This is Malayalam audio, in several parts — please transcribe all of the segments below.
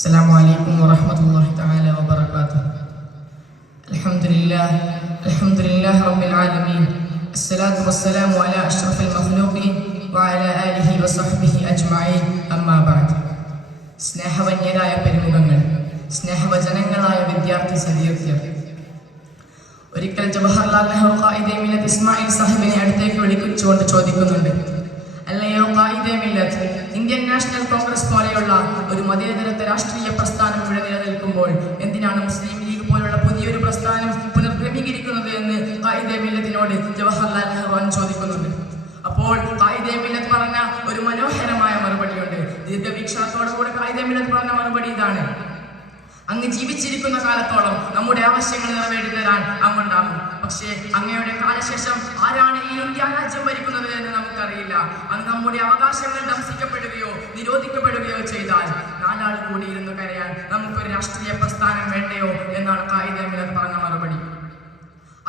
السلام عليكم ورحمة الله تعالى وبركاته. الحمد لله رب العالمين. الصلاة والسلام على أشرف المخلوقين وعلى آله وصحبه أجمعين. أما بعد. സ്നേഹവന്യരായ പെരുമുഖങ്ങൾ, സ്നേഹവചനങ്ങളായ വിദ്യാർത്ഥി സദീർഥ്യർ, ഒരിക്കൽ ജവഹർലാൽ നെഹ്റു ഖായിദെ മില്ലത്ത് ഇസ്മായിൽ സാഹിബിനെ അടുത്തേക്ക് വിളിച്ചുകൊണ്ട് ചോദിക്കുന്നുണ്ട്, അല്ലയോ ഖായിദെ മില്ലത്ത്, ഇന്ത്യൻ നാഷണൽ കോൺഗ്രസ് പോലെയുള്ള ഒരു മതേതരത്വ രാഷ്ട്രീയ പ്രസ്ഥാനം ഇവിടെ നിലനിൽക്കുമ്പോൾ എന്തിനാണ് മുസ്ലിം ലീഗ് പോലുള്ള പുതിയൊരു പ്രസ്ഥാനം പുനർക്രമീകരിക്കുന്നത് എന്ന് ഖായിദെ മില്ലത്തിനോട് ജവഹർലാൽ നെഹ്റു ചോദിക്കുന്നുണ്ട്. അപ്പോൾ ഖായിദെ മില്ലത്ത് പറഞ്ഞ ഒരു മനോഹരമായ മറുപടിയുണ്ട്. ദീർഘവീക്ഷണത്തോടുകൂടെ ഖായിദെ മില്ലത്ത് പറഞ്ഞ മറുപടി ഇതാണ്: അങ്ങ് ജീവിച്ചിരിക്കുന്ന കാലത്തോളം നമ്മുടെ ആവശ്യങ്ങൾ നിറവേറ്റി തരാൻ അങ്ങുണ്ടാകും. പക്ഷേ അങ്ങയുടെ കാലശേഷം ആരാണ് ഈ ഇന്ത്യ രാജ്യം ഭരിക്കുന്നത് എന്ന് നമുക്കറിയില്ല. അന്ന് നമ്മുടെ അവകാശങ്ങൾ ധംസിക്കപ്പെടുകയോ നിരോധിക്കപ്പെടുകയോ ചെയ്താൽ നാലാൾ കൂടി ഇരുന്ന് കരയാൻ നമുക്കൊരു രാഷ്ട്രീയ പ്രസ്ഥാനം വേണ്ടയോ എന്നാണ് ഖായിദെ മില്ലത്ത് പറഞ്ഞ മറുപടി.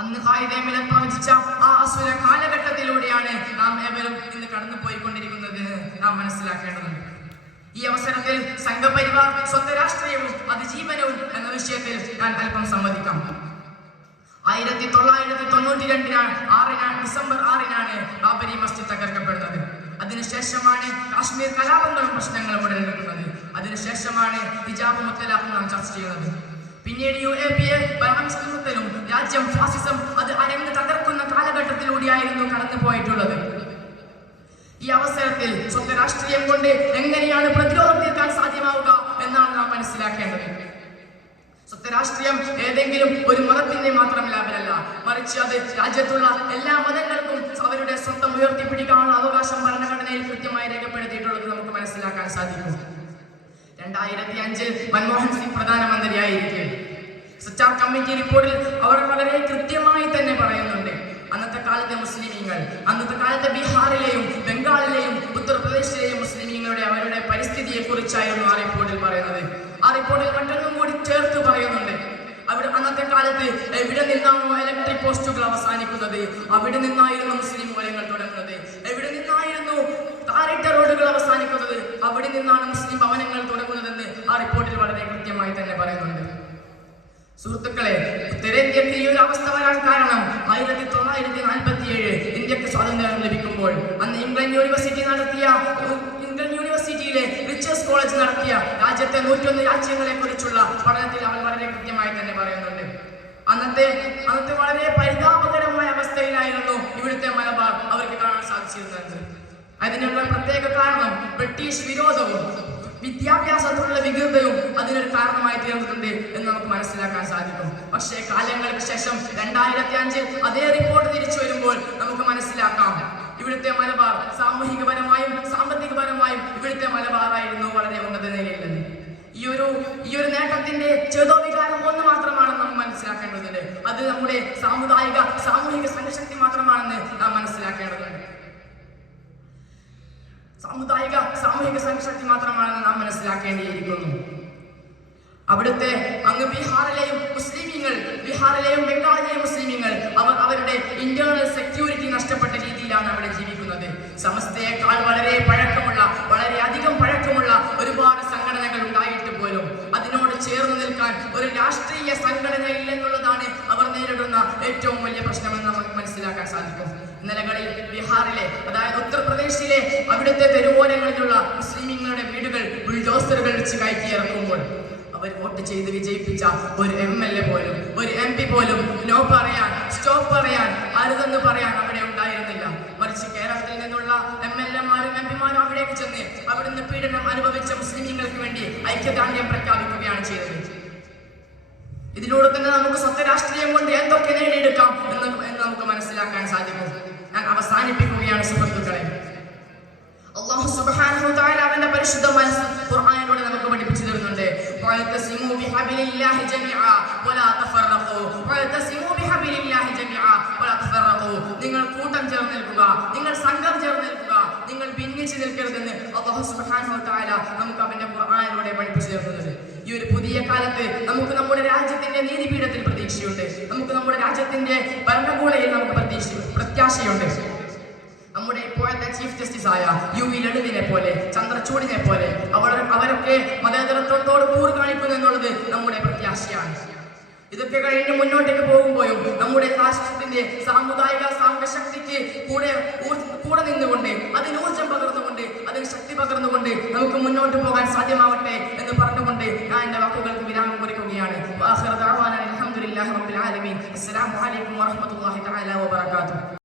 അന്ന് ഖായിദെ മില്ലത്ത് പ്രവചിച്ച ആ അസുര കാലഘട്ടത്തിലൂടെയാണ് നാം ഏവരും ഇന്ന് കടന്നുപോയിക്കൊണ്ടിരിക്കുന്നത് നാം മനസ്സിലാക്കേണ്ടതുണ്ട്. ഈ അവസരത്തിൽ സംഘപരിവാർ സ്വന്തം രാഷ്ട്രീയവും അതിജീവനവും എന്ന വിഷയത്തിൽ ഞാൻ അല്പം സംവദിക്കാം. 1992 ഡിസംബർ 6 ബാബരി മസ്ജിദ് തകർക്കപ്പെടുന്നത്. അതിനുശേഷമാണ് കാശ്മീർ കലാപങ്ങളും പ്രശ്നങ്ങളും ഉടലെടുക്കുന്നത്. അതിനുശേഷമാണ് ഹിജാബ് മുത്തലാഖും നാം ചർച്ച ചെയ്യുന്നത്. പിന്നീട് UAPA ഭരണസംഘത്തിലും രാജ്യം ഫാസിസം അത് അരങ്ങ് തകർക്കുന്ന കാലഘട്ടത്തിലൂടെയായിരുന്നു കടന്നുപോയിട്ടുള്ളത്. ഈ അവസരത്തിൽ സ്വന്തം രാഷ്ട്രീയം കൊണ്ട് എങ്ങനെയാണ് പ്രതിരോധം തീർക്കാൻ സാധ്യമാവുക എന്നാണ് നാം മനസ്സിലാക്കേണ്ടത്. സ്വന്തം രാഷ്ട്രീയം ഏതെങ്കിലും ഒരു മതത്തിന്റെ മാത്രം ലാഭമല്ല, മറിച്ച് അത് രാജ്യത്തുള്ള എല്ലാ മതങ്ങൾക്കും അവരുടെ സ്വന്തം ഉയർത്തിപ്പിടിക്കാനുള്ള അവകാശം ഭരണഘടനയിൽ കൃത്യമായി രേഖപ്പെടുത്തിയിട്ടുള്ളത് നമുക്ക് മനസ്സിലാക്കാൻ സാധിക്കും. 2005 മൻമോഹൻ സിംഗ് പ്രധാനമന്ത്രിയായിരിക്കെ സച്ചാർ കമ്മിറ്റി റിപ്പോർട്ടിൽ അവർ വളരെ കൃത്യമായി തന്നെ പറയുന്നുണ്ട്, അന്നത്തെ കാലത്തെ മുസ്ലിമീങ്ങൾ, അന്നത്തെ കാലത്തെ ബീഹാറിലെയും ബംഗാളിലെയും ഉത്തർപ്രദേശിലെയും മുസ്ലിമീങ്ങളുടെ അവരുടെ പരിസ്ഥിതിയെ കുറിച്ചായിരുന്നു ആ റിപ്പോർട്ടിൽ പറയുന്നത്. ആ റിപ്പോർട്ടിൽ മറ്റൊന്നും കൂടി ചേർത്ത് പറയുന്നുണ്ട്. അവിടെ അന്നത്തെ കാലത്ത് എവിടെ നിന്നാണോ ഇലക്ട്രിക് പോസ്റ്റുകൾ അവസാനിക്കുന്നത് അവിടെ നിന്നായിരുന്നു മുസ്ലിം മൂലങ്ങൾ തുടങ്ങുന്നത്. എവിടെ നിന്നായിരുന്നു ടാറിട്ട റോഡുകൾ അവസാനിക്കുന്നത് അവിടെ നിന്നാണ് മുസ്ലിം ഭവനങ്ങൾ തുടങ്ങുന്നതെന്ന് ആ റിപ്പോർട്ടിൽ വളരെ കൃത്യമായി തന്നെ പറയുന്നുണ്ട്. സുഹൃത്തുക്കളെ, ഉത്തരേന്ത്യക്ക് ഈ ഒരു അവസ്ഥ വരാൻ കാരണം 1947 ഇന്ത്യക്ക് സ്വാതന്ത്ര്യം ലഭിക്കുമ്പോൾ അന്ന് ഇംഗ്ലണ്ട് യൂണിവേഴ്സിറ്റിയിലെ റിച്ചേഴ്സ് കോളേജ് നടത്തിയ രാജ്യത്തെ 101 രാജ്യങ്ങളെ കുറിച്ചുള്ള പഠനത്തിൽ അവർ വളരെ കൃത്യമായി തന്നെ പറയുന്നുണ്ട്. അന്നത്തെ വളരെ പരിതാപകരമായ അവസ്ഥയിലായിരുന്നു ഇവിടുത്തെ മലബാർ അവർക്ക് കാണാൻ സാധിച്ചിരുന്നത്. അതിനുള്ള പ്രത്യേക കാരണം ബ്രിട്ടീഷ് വിരോധവും വിദ്യാഭ്യാസത്തിലുള്ള വികൃതവും അതിനൊരു കാരണമായി തീർന്നിട്ടുണ്ട് എന്ന് നമുക്ക് മനസ്സിലാക്കാൻ സാധിക്കും. പക്ഷേ കാലങ്ങൾക്ക് ശേഷം 2005 അതേ റിപ്പോർട്ട് തിരിച്ചു വരുമ്പോൾ നമുക്ക് മനസ്സിലാക്കാം, ഇവിടുത്തെ മലബാർ സാമൂഹികപരമായും സാമ്പത്തികപരമായും ഇവിടുത്തെ മലബാറായിരുന്നു വളരെ ഉന്നത നിലയിലുള്ളത്. ഈ ഒരു നേട്ടത്തിന്റെ ചേതോവികാരം ഒന്ന് മാത്രമാണെന്ന് നമുക്ക് മനസ്സിലാക്കേണ്ടതുണ്ട്. അത് നമ്മുടെ സാമൂഹിക സംഘശക്തി മാത്രമാണെന്ന് നാം മനസ്സിലാക്കേണ്ടതുണ്ട്. സാമൂഹിക സംഘശക്തി മാത്രമാണെന്ന് നാം മനസ്സിലാക്കേണ്ടിയിരിക്കുന്നു. അവിടുത്തെ അങ്ങ് ബീഹാറിലെയും ബംഗാളിലെയും മുസ്ലിമീങ്ങൾ അവരുടെ ഇന്റേണൽ സെക്യൂരിറ്റി നഷ്ടപ്പെട്ട രീതിയിലാണ് അവിടെ ജീവിക്കുന്നത്. സമസ്തയേക്കാൾ വളരെ അധികം പഴക്കമുള്ള ഒരുപാട് സംഘടനകൾ ഉണ്ടായിട്ട് പോലും അതിനോട് ചേർന്ന് നിൽക്കാൻ ഒരു രാഷ്ട്രീയ സംഘടന ഇല്ലെന്നുള്ളതാണ് അവർ നേരിടുന്ന ഏറ്റവും വലിയ പ്രശ്നമെന്ന് നമുക്ക് മനസ്സിലാക്കാൻ സാധിക്കും. ഇന്നലകളിൽ ബീഹാറിലെ, അതായത് ഉത്തർപ്രദേശിലെ അവിടുത്തെ തെരുവോരങ്ങളിലുള്ള മുസ്ലിമീങ്ങളുടെ വീടുകൾ ബുൾഡോസറുകൾ വെച്ച് കയറ്റിയിറക്കുമ്പോൾ അവർ വോട്ട് ചെയ്ത് വിജയിപ്പിച്ച ഒരു MLA പോലും ഒരു MP പോലും നോ പറയാൻ, സ്റ്റോപ്പ് പറയാൻ, അരുതെന്ന് പറയാൻ അവിടെ ഉണ്ടായിരുന്നില്ല. മറിച്ച് കേരളത്തിൽ നിന്നുള്ള MLA-മാരും MP-മാരും അവിടേക്ക് ചെന്ന് അവിടുന്ന് പീഡനം അനുഭവിച്ച മുസ്ലിമീങ്ങൾക്ക് വേണ്ടി ഐക്യദാർഢ്യം പ്രഖ്യാപിക്കുകയാണ് ചെയ്തത്. ഇതിലൂടെ തന്നെ നമുക്ക് സ്വന്തം രാഷ്ട്രീയം കൊണ്ട് എന്തൊക്കെ നേടിയെടുക്കാം എന്ന് നമുക്ക് മനസ്സിലാക്കാൻ സാധിക്കും. ഞാൻ അവസാനിപ്പിക്കുകയാണ് സുഹൃത്തുക്കളെ. അല്ലാഹു സുബ്ഹാനഹു വ തആല അവന്റെ പരിശുദ്ധമായ ഖുർആനിലൂടെ നമുക്ക് പഠിപ്പിച്ചു തരുന്നുണ്ട്, വഅതസിമു ബിഹബിലില്ലാഹി ജമീഅ വലാ തഫറഖു, വഅതസിമു ബിഹബിലില്ലാഹി ജമീഅ വലാ തഫറഖു. നിങ്ങൾ കൂട്ടം ചേർന്ന് നിൽക്കുക, നിങ്ങൾ സംഘം ചേർന്ന് നിൽക്കുക, നിങ്ങൾ ഭിന്നിച്ച് നിൽക്കരുതെന്ന് അല്ലാഹു സുബ്ഹാനഹു വ തആല നമുക്ക് അവന്റെ ഖുർആനിലൂടെ പഠിപ്പിച്ചു തരുന്നുണ്ട്. ഈ ഒരു പുതിയ കാലത്ത് നമുക്ക് നമ്മുടെ രാജ്യത്തിന്റെ നീതിപീഠത്തിൽ പ്രതീക്ഷയുണ്ട്. നമുക്ക് നമ്മുടെ രാജ്യത്തിന്റെ ഭരണകൂടയിൽ നമുക്ക് പ്രത്യാശയുണ്ട്. നമ്മുടെ ഇപ്പോഴത്തെ ചീഫ് ജസ്റ്റിസ് ആയ UV ലളിതിനെ പോലെ, ചന്ദ്രചൂഡിനെ പോലെ അവരൊക്കെ മതേതരത്വത്തോട് ഇതൊക്കെ കഴിഞ്ഞ് മുന്നോട്ടേക്ക് പോകുമ്പോഴും നമ്മുടെ രാഷ്ട്രത്തിന്റെ സാമുദായിക സാംഗശക്തിക്ക് കൂടെ നിന്നുകൊണ്ട് അതിന് ഊർജം പകർന്നുകൊണ്ട് അതിന് ശക്തി പകർന്നുകൊണ്ട് നമുക്ക് മുന്നോട്ട് പോകാൻ സാധ്യമാവട്ടെ എന്ന് പറഞ്ഞുകൊണ്ട് ഞാൻ എന്റെ വാക്കുകൾക്ക് വിരാമം കുറിക്കുകയാണ്. അസ്സലാമു അലൈക്കും വറഹ്മത്തുള്ളാഹി തആല വബറകാതുഹു.